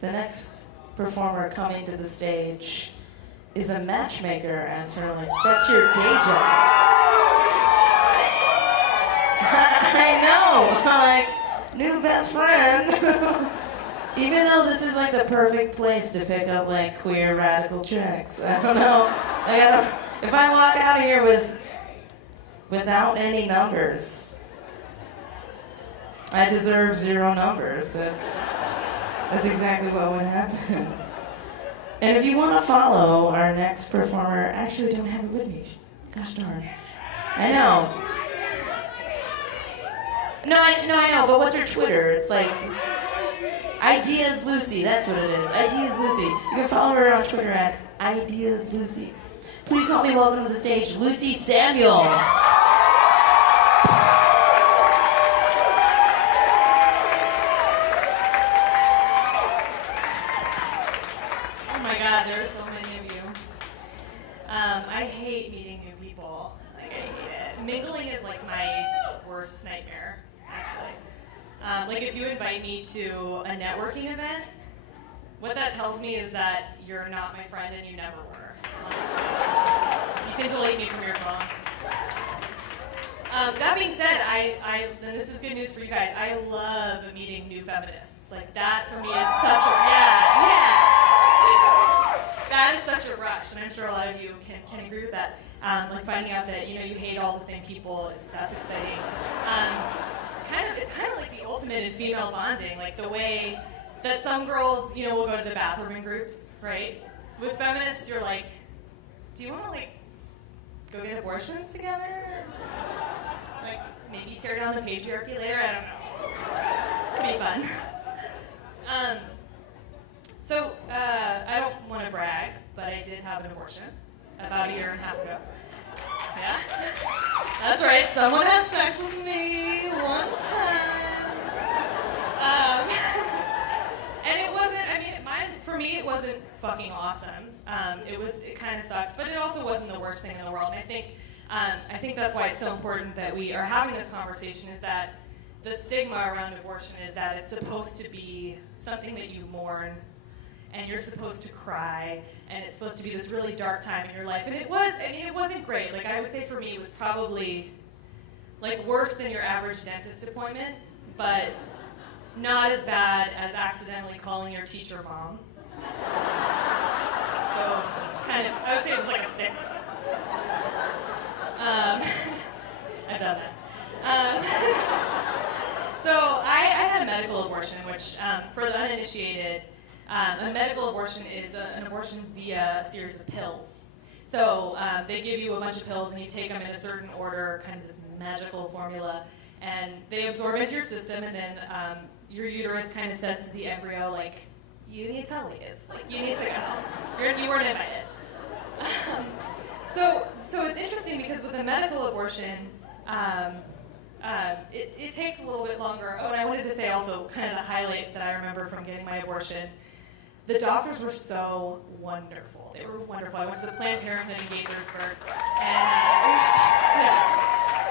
The next performer coming to the stage is a matchmaker, as her like, that's your day job. I know, like, new best friend. Even though this is like the perfect place to pick up like queer radical chicks. I don't know. If I walk out of here without any numbers, I deserve 0 numbers. That's exactly what would happen. And if you want to follow our next performer, actually don't have it with me. Gosh darn. I know. No, I know, but what's her Twitter? It's like Ideas Lucy, that's what it is. Ideas Lucy. You can follow her on Twitter at Ideas Lucy. Please help me welcome to the stage Lucy Samuel. There are so many of you. I hate meeting new people. Like, I hate it. Mingling is like my worst nightmare, actually. Like, if you invite me to a networking event, what that tells me is that you're not my friend and you never were. Honestly. You can delete me from your phone. That being said, and this is good news for you guys, I love meeting new feminists. Like, that for me is such a, yeah. That is such a rush, and I'm sure a lot of you can agree with that. Like finding out that you hate all the same people, that's exciting. It's kind of like the ultimate in female bonding, like the way that some girls will go to the bathroom in groups, right? With feminists, you're like, do you want to like go get abortions together? Like maybe tear down the patriarchy later? I don't know. It'd be fun. So, I don't want to brag, but I did have an abortion about 1.5 years ago. Yeah? That's right, someone had sex with me one time. And it wasn't, for me, it wasn't fucking awesome. It kind of sucked, but it also wasn't the worst thing in the world. And I think that's why it's so important that we are having this conversation, is that the stigma around abortion is that it's supposed to be something that you mourn, and you're supposed to cry, and it's supposed to be this really dark time in your life. And it wasn't great. Like, I would say for me, it was probably, like, worse than your average dentist appointment, but not as bad as accidentally calling your teacher mom. So, kind of, I would say it was like a 6. I've done that. So, I had a medical abortion, which, for the uninitiated, a medical abortion is an abortion via a series of pills. So they give you a bunch of pills and you take them in a certain order, kind of this magical formula, and they absorb into your system, and then your uterus kind of says to the embryo, like, you need to leave, like, you need to go. You weren't invited. So it's interesting because with a medical abortion, it takes a little bit longer. Oh, and I wanted to say also kind of the highlight that I remember from getting my abortion. The doctors were so wonderful. They were wonderful. I went to the Planned Parenthood in Gaithersburg, and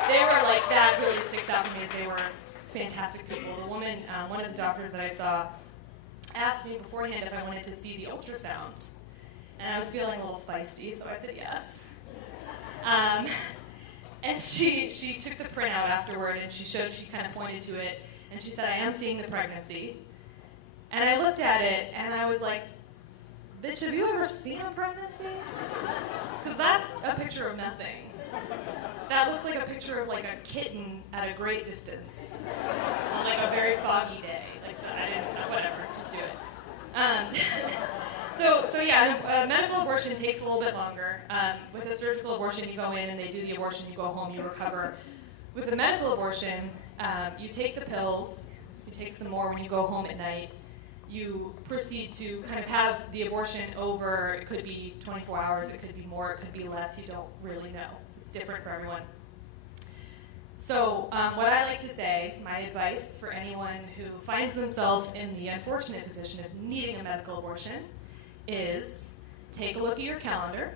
they were like, that really sticks out to me, as they were fantastic people. The woman, one of the doctors that I saw, asked me beforehand if I wanted to see the ultrasound, and I was feeling a little feisty, so I said yes. And she took the printout afterward, and she kind of pointed to it, and she said, I am seeing the pregnancy. And I looked at it, and I was like, bitch, have you ever seen a pregnancy? Because that's a picture of nothing. That looks like a picture of like a kitten at a great distance on like a very foggy day. Like, I didn't know, whatever, just do it. So yeah, a medical abortion takes a little bit longer. With a surgical abortion, you go in and they do the abortion, you go home, you recover. With a medical abortion, you take the pills, you take some more when you go home at night. You proceed to kind of have the abortion over. It could be 24 hours, it could be more, it could be less, you don't really know. It's different for everyone. So what I like to say, my advice for anyone who finds themselves in the unfortunate position of needing a medical abortion, is take a look at your calendar,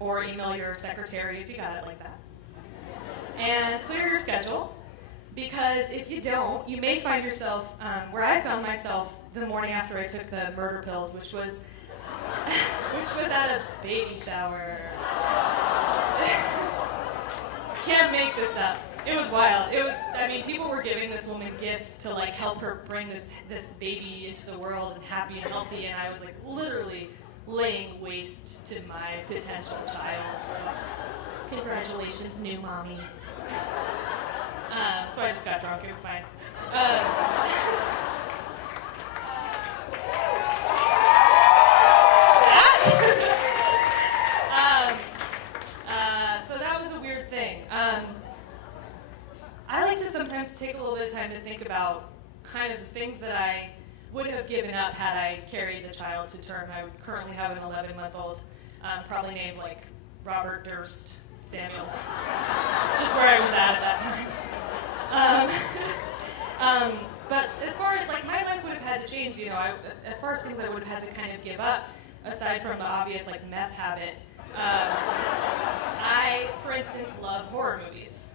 or email your secretary if you got it like that, and clear your schedule, Because if you don't, you may find yourself where I found myself the morning after I took the murder pills, which was at a baby shower. Can't make this up. It was wild. People were giving this woman gifts to like help her bring this baby into the world and happy and healthy, and I was like literally laying waste to my potential child. So, congratulations, new mommy. So I just got drunk. It was fine. So that was a weird thing. I like to sometimes take a little bit of time to think about kind of the things that I would have given up had I carried the child to term. I would currently have an 11-month-old, probably named like Robert Durst Samuel. It's just where I was at that time. But as far as like my life would have had to change, as far as things I would have had to kind of give up, aside from the obvious like meth habit, I, for instance, love horror movies.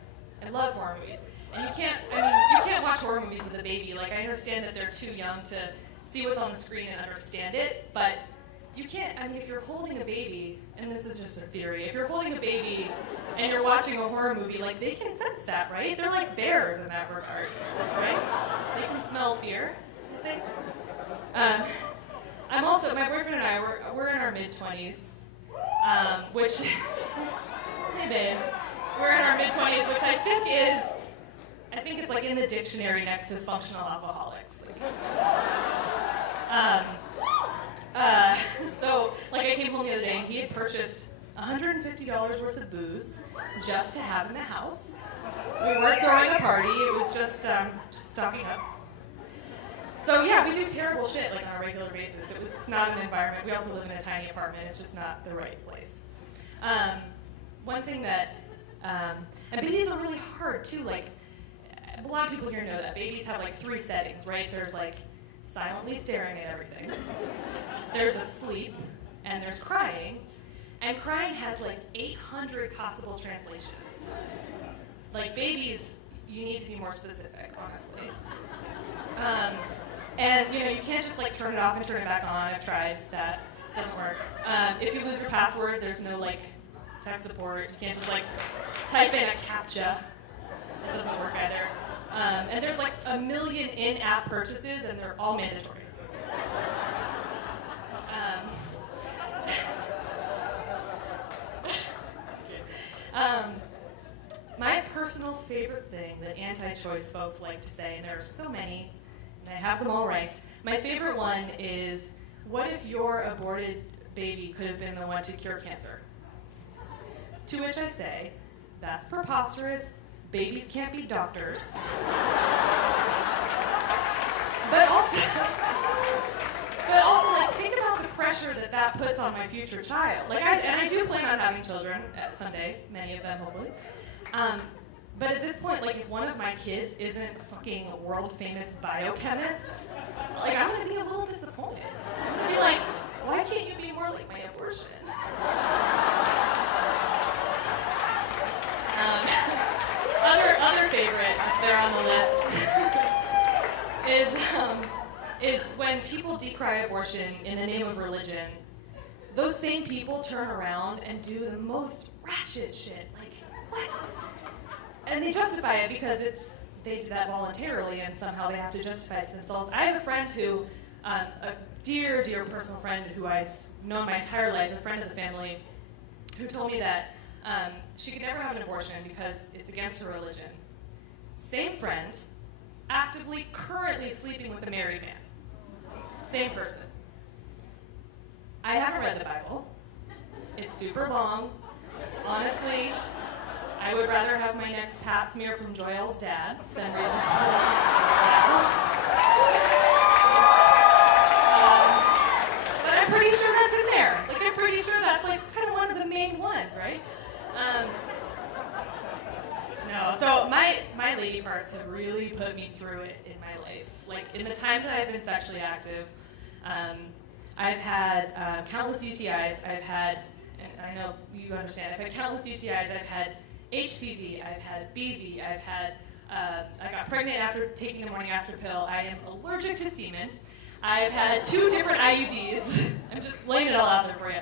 I love horror movies. And you can't watch horror movies with a baby. Like, I understand that they're too young to see what's on the screen and understand it, but you can't, if you're holding a baby, and this is just a theory, if you're holding a baby and you're watching a horror movie, like, they can sense that, right? They're like bears in that regard, right? They can smell fear. My boyfriend and I, we're in our mid-20s, which, hey babe, we're in our mid-20s, which I think it's like in the dictionary next to functional alcoholics. So I came home the other day and he had purchased $150 worth of booze just to have in the house. We weren't throwing a party, it was just stocking up. So yeah, we do terrible shit like on a regular basis. It's not an environment. We also live in a tiny apartment. It's just not the right place. One thing that, and babies are really hard too. Like a lot of people here know that babies have like 3 settings, right? There's like silently staring at everything. There's asleep, and there's crying. And crying has like 800 possible translations. Like babies, you need to be more specific, honestly. And you can't just like turn it off and turn it back on. I've tried that. Doesn't work. If you lose your password, there's no like tech support. You can't just like type in a CAPTCHA. That doesn't work either. And there's like 1 million in-app purchases, and they're all mandatory. My personal favorite thing that anti-choice folks like to say, and there are so many, and I have them all ranked. My favorite one is, what if your aborted baby could have been the one to cure cancer? To which I say, that's preposterous. Babies can't be doctors. But also, like, think about the pressure that puts on my future child. Like, I do plan on having children someday, many of them hopefully. But at this point, like, if one of my kids isn't a fucking world-famous biochemist, like, I'm gonna be a little disappointed. I'm gonna be like, why can't you be more like my abortion? Other favorite up there on the list is when people decry abortion in the name of religion. Those same people turn around and do the most ratchet shit. Like, what? And they justify it because they did that voluntarily, and somehow they have to justify it to themselves. I have a friend who, a dear, dear personal friend who I've known my entire life, a friend of the family, who told me that she could never have an abortion because it's against her religion. Same friend, actively, currently sleeping with a married man. Same person. I haven't read the Bible. It's super long. Honestly, I would rather have my next pap smear from Joyelle's dad than read the Bible. But I'm pretty sure that's in there. Like, I'm pretty sure that's like kind of one of the main ones, right? No, so my lady parts have really put me through it in my life. Like, in the time that I've been sexually active, I've had countless UTIs. I've had, and I know you understand, I've had countless UTIs. I've had HPV, I've had BV, I've had I got pregnant after taking the morning after pill. I am allergic to semen. I've had 2 different IUDs. I'm just laying it all out there for you.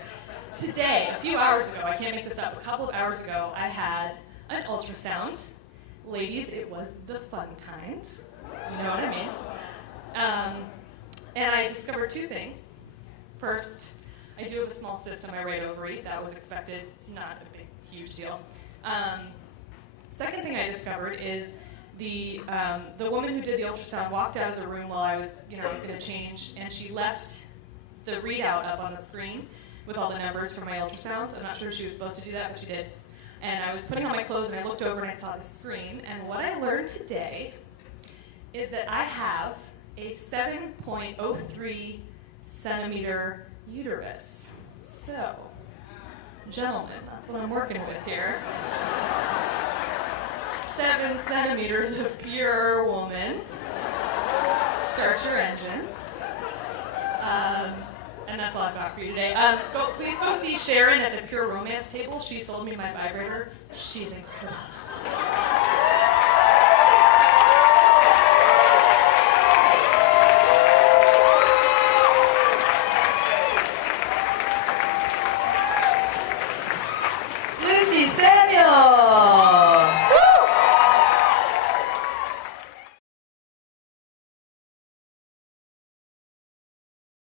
Today, a few hours ago, I can't make this up, a couple of hours ago, I had an ultrasound. Ladies, it was the fun kind. You know what I mean? And I discovered 2 things. First, I do have a small cyst on my right ovary. That was expected, not a big, huge deal. Second thing I discovered is the woman who did the ultrasound walked out of the room while I was going to change, and she left the readout up on the screen with all the numbers for my ultrasound. I'm not sure she was supposed to do that, but she did. And I was putting on my clothes, and I looked over, and I saw the screen. And what I learned today is that I have a 7.03 centimeter uterus. So, gentlemen, that's what I'm working with here. 7 centimeters of pure woman. Start your engines. And that's all I've got for you today. Please go see Sharon at the Pure Romance table. She sold me my vibrator. She's incredible.